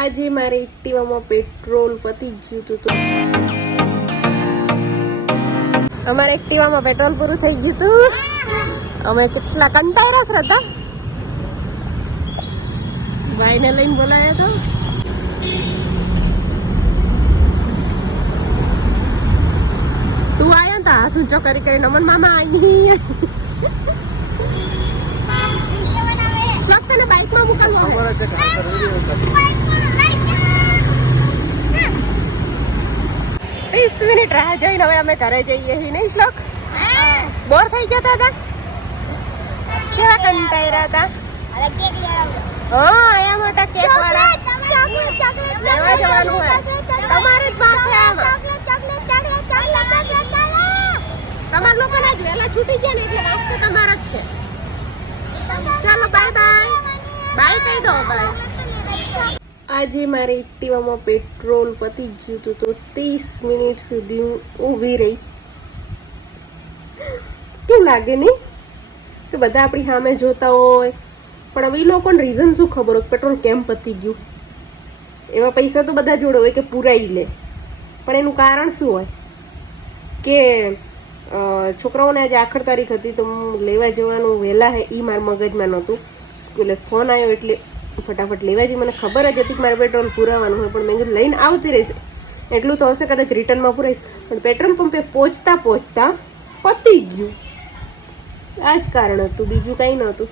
આજે મારે એક્ટિવામાં પેટ્રોલ પતી ગયું હતું તો. અમારે એક્ટિવામાં પેટ્રોલ પૂરું થઈ ગયું હતું. અમે કેટલા કંટાળ્યા શ્રદ્ધા. ભાઈને લઈને બોલાયા તો. તું આયા તા હાથ ઊંચો કરી કરીને અમન મામા આવી તને બાઇકમાં મોકલવો હે મિનિટ રાહ જોઈને હવે અમે ઘરે જઈએ હી નહીં શ્લોક? બોર થઈ ગયા હતા કેવા કંટાળ્યા હતા? હા અહીંયા મોટા કેક વાળા. લેવા જવાનું હોય. તમારે જ માથે આમાં તમારા લોકોને જ વહેલા છૂટી ગયા ને એટલે વાંક તો તમારા જ છે. ચાલો બાય બાય બાય કહી દો બાય આજે મારે એક્ટિવામાં પેટ્રોલ પતી ગયું હતું તો ત્રીસ મિનિટ સુધી હું ઊભી રહી. કેવું લાગે નહીં? કે બધા આપણી સામે જોતા હોય. પણ હવે એ લોકોને રીઝન શું ખબર હોય પેટ્રોલ કેમ પતી ગયું? એવા પૈસા તો બધા જોડે હોય કે પુરાઈ લે. પણ એનું કારણ શું હોય? કે છોકરાઓને આજે આખર તારીખ હતી તો લેવા જવાનું વહેલા હે એ મારા મગજમાં નહોતું. સ્કૂલે ફોન આવ્યો એટલે ફટાફટ લેવા જઈ મને ખબર જ હતી કે મારે પેટ્રોલ પુરાવાનું હોય, પણ મેં કીધું લઈને આવતી રહીશ. એટલું તો હશે કદાચ રિટર્નમાં પુરાઈશ. પણ પેટ્રોલ પંપે પહોંચતા પહોંચતા પતી ગયું. આ જ કારણ હતું. બીજું કંઈ નહોતું.